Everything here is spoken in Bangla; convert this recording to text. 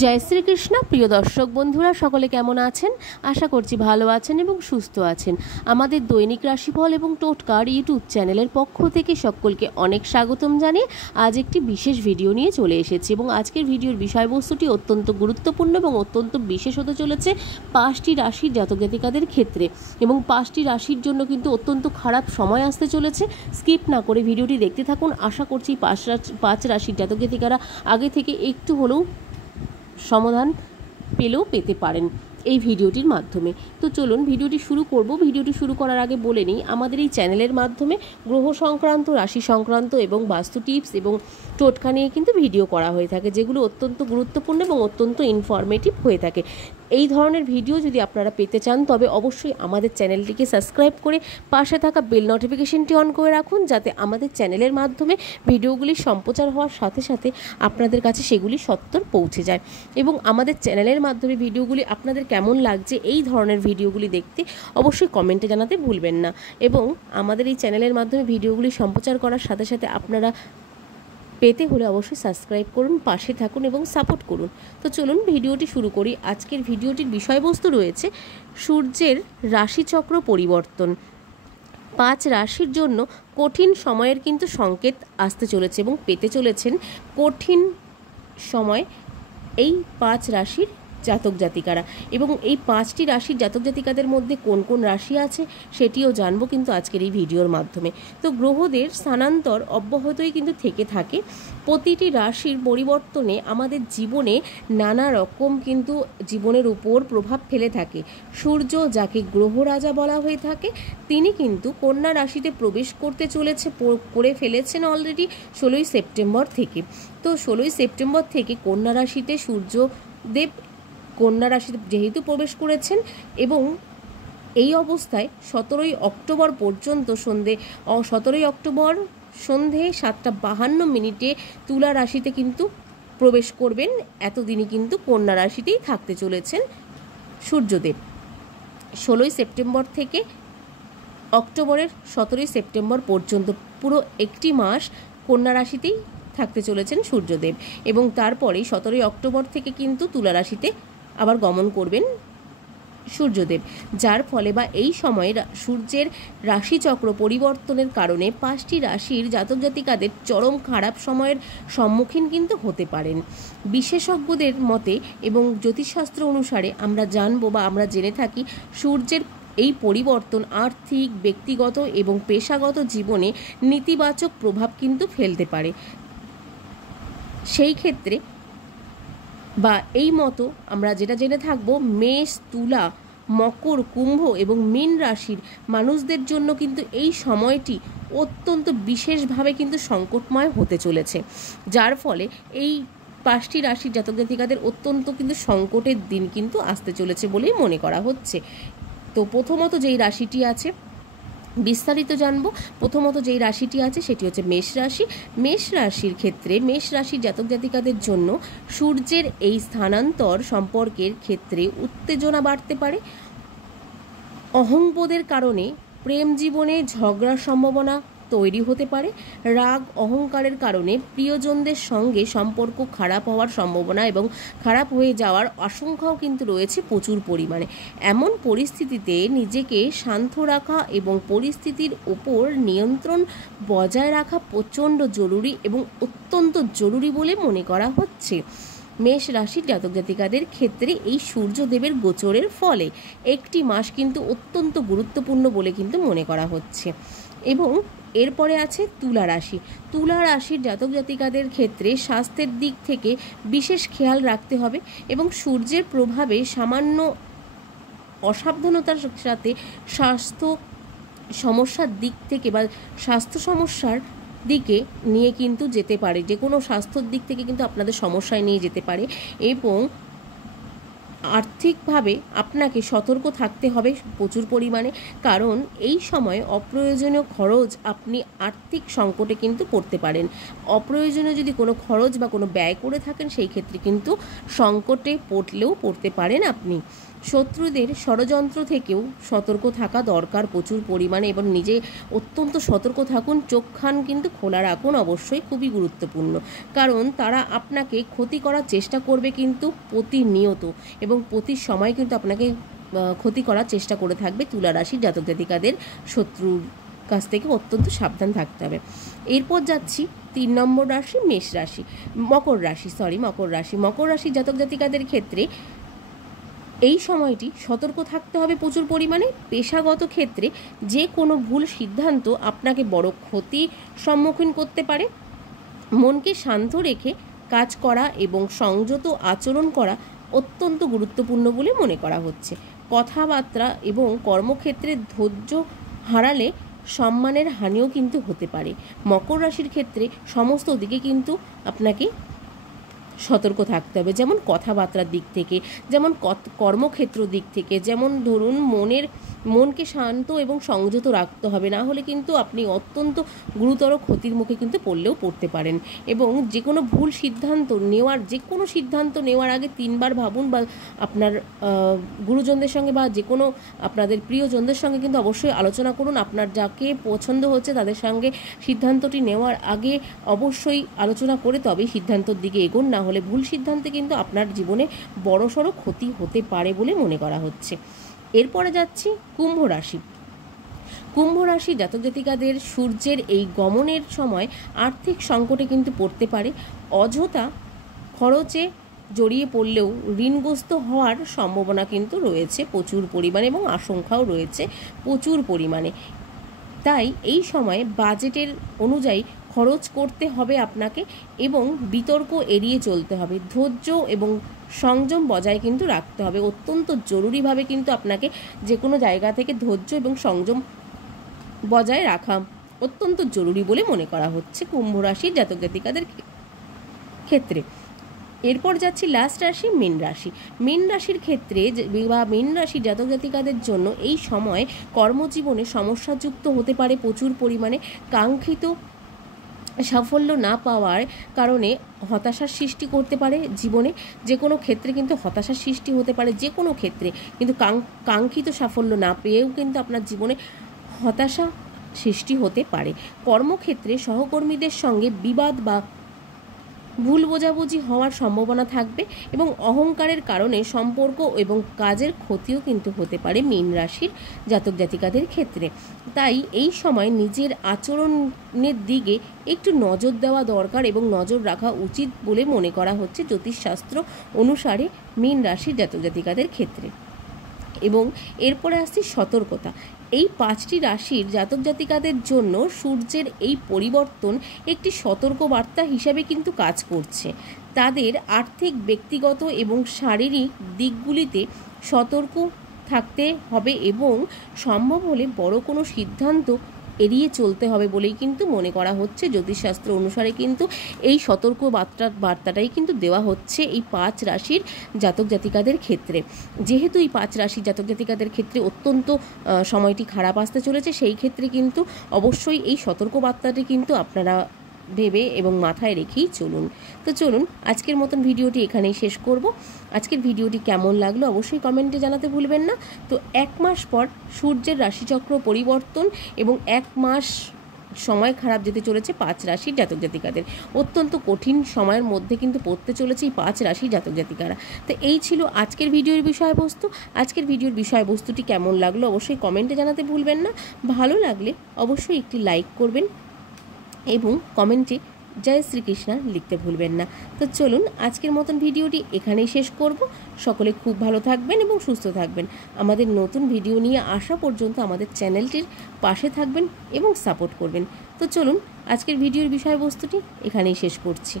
জয় শ্রীকৃষ্ণ। প্রিয় দর্শক বন্ধুরা সকলে কেমন আছেন? আশা করছি ভালো আছেন এবং সুস্থ আছেন। আমাদের দৈনিক রাশিফল এবং টোটকার ইউটিউব চ্যানেলের পক্ষ থেকে সকলকে অনেক স্বাগতম জানিয়ে আজ একটি বিশেষ ভিডিও নিয়ে চলে এসেছি এবং আজকের ভিডিওর বিষয়বস্তুটি অত্যন্ত গুরুত্বপূর্ণ এবং অত্যন্ত বিশেষ হতে চলেছে 5টি রাশির জাতক জাতিকাদের ক্ষেত্রে এবং 5টি রাশির জন্য কিন্তু অত্যন্ত খারাপ সময় আসতে চলেছে। স্কিপ না করে ভিডিওটি দেখতে থাকুন। আশা করছি 5 রাশির জাতক জাতিকারা আগে থেকে একটু হলেও সমাধান পেতে পারেন এই ভিডিওটির মাধ্যমে। তো চলুন ভিডিওটি শুরু করব। ভিডিওটি শুরু করার আগে বলে নিই, আমাদের এই চ্যানেলের মাধ্যমে গ্রহ সংক্রান্ত, রাশি সংক্রান্ত এবং বাস্তু টিপস এবং টোটকা নিয়ে কিন্তু ভিডিও করা হয়ে থাকে, যেগুলো অত্যন্ত গুরুত্বপূর্ণ এবং অত্যন্ত ইনফরমেটিভ হয়ে থাকে। এই ধরনের ভিডিও যদি আপনারা পেতে চান তবে অবশ্যই আমাদের চ্যানেলটিকে সাবস্ক্রাইব করে পাশে থাকা বেল নোটিফিকেশনটি অন করে রাখুন, যাতে আমাদের চ্যানেলের মাধ্যমে ভিডিওগুলি সম্প্রচার হওয়ার সাথে সাথে আপনাদের কাছে সেগুলি সত্বর পৌঁছে যায়। এবং আমাদের চ্যানেলের মাধ্যমে ভিডিওগুলি আপনাদের কেমন লাগছে, এই ধরনের ভিডিওগুলি দেখতে অবশ্যই কমেন্টে জানাতে ভুলবেন না। এবং আমাদের এই চ্যানেলের মাধ্যমে ভিডিওগুলি সম্প্রচার করার সাথে সাথে আপনারা পেতে হলে অবশ্যই সাবস্ক্রাইব করুন, পাশে থাকুন এবং সাপোর্ট করুন। তো চলুন ভিডিওটি শুরু করি। আজকের ভিডিওটির বিষয়বস্তু রয়েছে সূর্যের রাশিচক্র পরিবর্তন। 5 রাশির জন্য কঠিন সময়ের কিন্তু সংকেত আসতে চলেছে এবং পেতে চলেছেন কঠিন সময় এই 5 রাশির জাতক জাতিকারা। এবং এই 5টি রাশির জাতক জাতিকাদের মধ্যে কোন কোন রাশি আছে সেটিও জানবো কিন্তু আজকের এই ভিডিওর মাধ্যমে। তো গ্রহদের স্থানান্তর অব্যাহতই কিন্তু থেকে থাকে। প্রতিটি রাশির পরিবর্তনে আমাদের জীবনে নানা রকম কিন্তু জীবনের উপর প্রভাব ফেলে থাকে। সূর্য, যাকে গ্রহ রাজা বলা হয়ে থাকে, তিনি কিন্তু কন্যা রাশিতে প্রবেশ করে ফেলেছেন অলরেডি 16ই সেপ্টেম্বর থেকে। তো 16ই সেপ্টেম্বর থেকে কন্যা রাশিতে সূর্যদেব কন্যা রাশিতে যেহেতু প্রবেশ করেছেন এবং এই অবস্থায় 17ই অক্টোবর পর্যন্ত 17ই অক্টোবর সন্ধে 7:52 তুলা রাশিতে কিন্তু প্রবেশ করবেন। এতদিনই কিন্তু কন্যা রাশিতেই থাকতে চলেছেন সূর্যদেব। 16ই সেপ্টেম্বর থেকে অক্টোবরের 17ই সেপ্টেম্বর পর্যন্ত পুরো একটি মাস কন্যা রাশিতেই থাকতে চলেছেন সূর্যদেব এবং তারপরে 17ই অক্টোবর থেকে কিন্তু তুলা রাশিতে আবার গমন করবেন সূর্যদেব। যার ফলে বা এই সময়ে সূর্যের রাশিচক্র পরিবর্তনের কারণে 5টি রাশির জাতক জাতিকাদের চরম খারাপ সময়ের সম্মুখীন কিন্তু হতে পারেন। বিশেষজ্ঞদের মতে এবং জ্যোতিষশাস্ত্র অনুসারে আমরা জানবো বা আমরা জেনে থাকি, সূর্যের এই পরিবর্তন আর্থিক, ব্যক্তিগত এবং পেশাগত জীবনে নেতিবাচক প্রভাব কিন্তু ফেলতে পারে। সেই ক্ষেত্রে বা এই মতো আমরা যেটা জেনে থাকবো, মেষ, তুলা, মকর, কুম্ভ এবং মীন রাশির মানুষদের জন্য কিন্তু এই সময়টি অত্যন্ত বিশেষভাবে কিন্তু সংকটময় হতে চলেছে। যার ফলে এই 5টি রাশির জাতক জাতিকাদের অত্যন্ত কিন্তু সংকটের দিন কিন্তু আসতে চলেছে বলেই মনে করা হচ্ছে। তো প্রথমত যেই রাশিটি আছে বিস্তারিত জানবো। প্রথমত যেই রাশিটি আছে সেটি হচ্ছে মেষ রাশি। মেষ রাশির ক্ষেত্রে মেষ রাশির জাতক জাতিকাদের জন্য সূর্যের এই স্থানান্তর সম্পর্কের ক্ষেত্রে উত্তেজনা বাড়তে পারে। অহংবোধের কারণে প্রেম জীবনে ঝগড়ার সম্ভাবনা তৈরি হতে পারে। রাগ, অহংকারের কারণে প্রিয়জনদের সঙ্গে সম্পর্ক খারাপ হওয়ার সম্ভাবনা এবং খারাপ হয়ে যাওয়ার আশঙ্কাও কিন্তু রয়েছে প্রচুর পরিমাণে। এমন পরিস্থিতিতে নিজেকে শান্ত রাখা এবং পরিস্থিতির ওপর নিয়ন্ত্রণ বজায় রাখা প্রচণ্ড জরুরি এবং অত্যন্ত জরুরি বলে মনে করা হচ্ছে। মেষ রাশির জাতক জাতিকাদের ক্ষেত্রে এই সূর্যদেবের গোচরের ফলে একটি মাস কিন্তু অত্যন্ত গুরুত্বপূর্ণ বলে কিন্তু মনে করা হচ্ছে। এবং এরপরে আছে তুলা রাশি। তুলা রাশির জাতক জাতিকাদের ক্ষেত্রে স্বাস্থ্যের দিক থেকে বিশেষ খেয়াল রাখতে হবে এবং সূর্যের প্রভাবে সামান্য অসাবধানতার সাথে স্বাস্থ্য সমস্যার দিক থেকে বা স্বাস্থ্য সমস্যার দিকে নিয়ে কিন্তু যেতে পারে। যে কোনো স্বাস্থ্যর দিক থেকে কিন্তু আপনাদের সমস্যায় নিয়ে যেতে পারে এবং আর্থিকভাবে আপনাকে সতর্ক থাকতে হবে প্রচুর পরিমাণে, কারণ এই সময় অপ্রয়োজনীয় খরচ আপনি আর্থিক সংকটে কিন্তু পড়তে পারেন। অপ্রয়োজনীয় যদি কোনো খরচ বা কোনো ব্যয় করে থাকেন সেই ক্ষেত্রে কিন্তু সংকটে পড়তে পারেন আপনি। শত্রুদের ষড়যন্ত্র থেকেও সতর্ক থাকা দরকার প্রচুর পরিমাণে, এবং নিজে অত্যন্ত সতর্ক থাকুন। চোখ কান কিন্তু খোলা রাখুন, অবশ্যই খুবই গুরুত্বপূর্ণ, কারণ তারা আপনাকে ক্ষতি করার চেষ্টা করবে কিন্তু প্রতিনিয়ত, এবং প্রতি সময় কিন্তু আপনাকে ক্ষতি করার চেষ্টা করে থাকবে। তুলা রাশির জাতক জাতিকাদের শত্রুর কাছ থেকে অত্যন্ত সাবধান থাকতে হবে। এরপর যাচ্ছি 3 নম্বর রাশি, মেষ রাশি, মকর রাশি। মকর রাশির জাতক জাতিকাদের ক্ষেত্রে এই সময়টি সতর্ক থাকতে হবে প্রচুর পরিমাণে। পেশাগত ক্ষেত্রে যে কোনো ভুল সিদ্ধান্ত আপনাকে বড় ক্ষতির সম্মুখীন করতে পারে। মনকে শান্ত রেখে কাজ করা এবং সংযত আচরণ করা অত্যন্ত গুরুত্বপূর্ণ বলে মনে করা হচ্ছে। কথাবার্তা এবং কর্মক্ষেত্রে ধৈর্য হারালে সম্মানের হানিও কিন্তু হতে পারে। মকর রাশির ক্ষেত্রে সমস্ত দিকে কিন্তু আপনাকে সতর্ক থাকতে হবে, যেমন কথাবার্তার দিক থেকে, যেমন কর্মক্ষেত্র দিক থেকে, যেমন ধরুন মনকে শান্ত এবং সংযত রাখতে হবে, না হলে কিন্তু আপনি অত্যন্ত গুরুতর ক্ষতির মুখে কিন্তু পড়তে পারেন। এবং যে কোনো সিদ্ধান্ত নেওয়ার আগে 3 বার ভাবুন, বা আপনার গুরুজনদের সঙ্গে বা যে কোনো আপনাদের প্রিয়জনদের সঙ্গে কিন্তু অবশ্যই আলোচনা করুন। আপনার যাকে পছন্দ হচ্ছে তাদের সঙ্গে সিদ্ধান্তটি নেওয়ার আগে অবশ্যই আলোচনা করে তবেই সিদ্ধান্তর দিকে এগোন, না হলে ভুল সিদ্ধান্তে কিন্তু আপনার জীবনে বড়সড় ক্ষতি হতে পারে বলে মনে করা হচ্ছে। এরপরে যাচ্ছি কুম্ভ রাশি জাতক জাতিকাদের সূর্যের এই গমনের সময় আর্থিক সংকটে কিন্তু পড়তে পারে। অযথা খরচে জড়িয়ে পড়লেও ঋণগ্রস্ত হওয়ার সম্ভাবনা কিন্তু রয়েছে প্রচুর পরিমাণে, এবং আশঙ্কাও রয়েছে প্রচুর পরিমাণে। তাই এই সময় বাজেটের অনুযায়ী খরচ করতে হবে আপনাকে, এবং বিতর্ক এড়িয়ে চলতে হবে। ধৈর্য এবং সংযম বজায় কিন্তু রাখতে হবে। অত্যন্ত জরুরিভাবে কিন্তু আপনাকে যে কোনো জায়গা থেকে ধৈর্য এবং সংযম বজায় রাখা অত্যন্ত জরুরি বলে মনে করা হচ্ছে কুম্ভ রাশির জাতক জাতিকাদের ক্ষেত্রে। এরপর যাচ্ছি লাস্ট রাশি, মীন রাশির ক্ষেত্রে বা মীন রাশির জাতক জাতিকাদের জন্য এই সময় কর্মজীবনে সমস্যাযুক্ত হতে পারে প্রচুর পরিমাণে। কাঙ্ক্ষিত সাফল্য না পাওয়ার কারণে হতাশার সৃষ্টি করতে পারে জীবনে। যে কোনো ক্ষেত্রে কিন্তু হতাশার সৃষ্টি হতে পারে, যে কোনো ক্ষেত্রে কিন্তু কাঙ্ক্ষিত সাফল্য না পেয়েও কিন্তু আপনার জীবনে হতাশা সৃষ্টি হতে পারে। কর্মক্ষেত্রে সহকর্মীদের সঙ্গে বিবাদ বা ভুল বোঝাবুঝি হওয়ার সম্ভাবনা থাকবে, এবং অহংকারের কারণে সম্পর্ক এবং কাজের ক্ষতিও কিন্তু হতে পারে মীন রাশির জাতক জাতিকাদের ক্ষেত্রে। তাই এই সময় নিজের আচরণের দিকে একটু নজর দেওয়া দরকার এবং নজর রাখা উচিত বলে মনে করা হচ্ছে জ্যোতিষশাস্ত্র অনুসারে মীন রাশির জাতক জাতিকাদের ক্ষেত্রে। এবং এরপরে আসছি সতর্কতা। এই 5টি রাশির জাতক জাতিকাদের জন্য সূর্যের এই পরিবর্তন একটি সতর্কবার্তা হিসাবে কিন্তু কাজ করছে। তাদের আর্থিক, ব্যক্তিগত এবং শারীরিক দিকগুলিতে সতর্ক থাকতে হবে, এবং সম্ভব হলে বড় কোনো সিদ্ধান্ত এড়িয়ে চলতে হবে বলেই কিন্তু মনে করা হচ্ছে। জ্যোতিষশাস্ত্র অনুসারে কিন্তু এই সতর্ক বার্তাটাই কিন্তু দেওয়া হচ্ছে এই 5 রাশির জাতক জাতিকাদের ক্ষেত্রে। যেহেতু এই 5 রাশির জাতক জাতিকাদের ক্ষেত্রে অত্যন্ত সময়টি খারাপ আসতে চলেছে, সেই ক্ষেত্রে কিন্তু অবশ্যই এই সতর্ক বার্তাটি কিন্তু আপনারা ভেবে এবং মাথায় রেখেই চলুন। তো চলুন আজকের মতন ভিডিওটি এখানেই শেষ করব। আজকের ভিডিওটি কেমন লাগলো অবশ্যই কমেন্টে জানাতে ভুলবেন না। তো 1 মাস পর সূর্যের রাশিচক্র পরিবর্তন, এবং 1 মাস সময় খারাপ যেতে চলেছে 5 রাশির জাতক জাতিকাদের। অত্যন্ত কঠিন সময়ের মধ্যে কিন্তু পড়তে চলেছে এই 5 রাশির জাতক জাতিকারা। তো এই ছিল আজকের ভিডিওর বিষয়বস্তু। আজকের ভিডিওর বিষয়বস্তুটি কেমন লাগলো অবশ্যই কমেন্টে জানাতে ভুলবেন না। ভালো লাগলে অবশ্যই একটি লাইক করবেন এবং কমেন্টে জয় শ্রীকৃষ্ণ লিখতে ভুলবেন না। তো চলুন আজকের মতন ভিডিওটি এখানেই শেষ করব। সকলে খুব ভালো থাকবেন এবং সুস্থ থাকবেন। আমাদের নতুন ভিডিও নিয়ে আসা পর্যন্ত আমাদের চ্যানেলটির পাশে থাকবেন এবং সাপোর্ট করবেন। তো চলুন আজকের ভিডিওর বিষয়বস্তুটি এখানেই শেষ করছি।